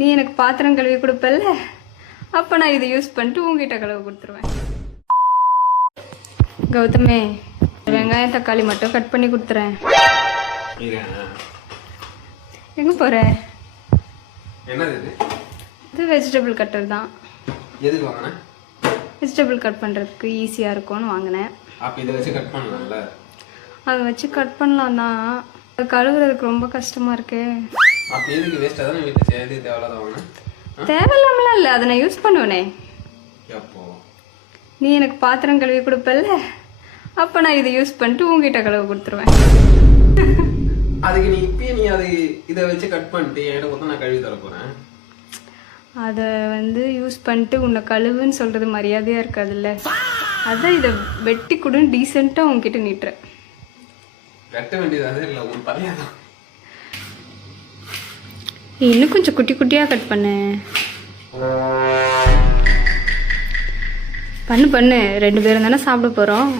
நீ எனக்கு பாத்திரம் கழுவி கொடுப்பல்ல, அப்போ நான் இதை யூஸ் பண்ணிட்டு உங்ககிட்ட கழுவி கொடுத்துருவேன். கௌதமே, வெங்காயம் தக்காளி மட்டும் கட் பண்ணி கொடுத்துறேன். எங்க போற? இது வெஜிடபிள் கட்டர் தான். எதுக்கு வாங்கின? வெஜிடபிள் கட் பண்ணுறதுக்கு ஈஸியாக இருக்கும்னு வாங்கினேன். அப்போ இதை வச்சு கட் பண்ணலாம்ல? அதை வச்சு கட் பண்ணலாம் தான், அது கழுவுறதுக்கு ரொம்ப கஷ்டமாக இருக்கு. அப்போ எதுக்கு வேஸ்ட்டாக தானே வீட்டில் செய்யாது? தேவையில்லாத வாங்கினேன். தேவையில்லாமலாம் இல்லை, அதை நான் யூஸ் பண்ணுவேனே. எப்போ? நீ எனக்கு பாத்திரம் கழுவி கொடுப்பல்ல, அப்போ நான் இதை யூஸ் பண்ணிட்டு உங்ககிட்ட கழுவி கொடுத்துருவேன். அதுக்கு நீ இப்பயே நீ அதை இதை வச்சு கட் பண்ணிட்டு என்கிட்ட கொடுத்தா நான் கழுவி தர போகிறேன். அதை யூஸ் பண்ணிட்டு உன்னை கழுவுன்னு சொல்கிறது மரியாதையாக இருக்காதுல்ல, அதான் இதை வெட்டி கொடுன்னு டீசெண்டாக உங்ககிட்ட நீட்டுறேன். வெட்ட வேண்டியதாக இல்லை, உன் பையன் இன்னும் கொஞ்சம் குட்டி குட்டியாக கட் பண்ணு. பண்ணு 2 பேரும் தானே சாப்பிட போகிறோம்.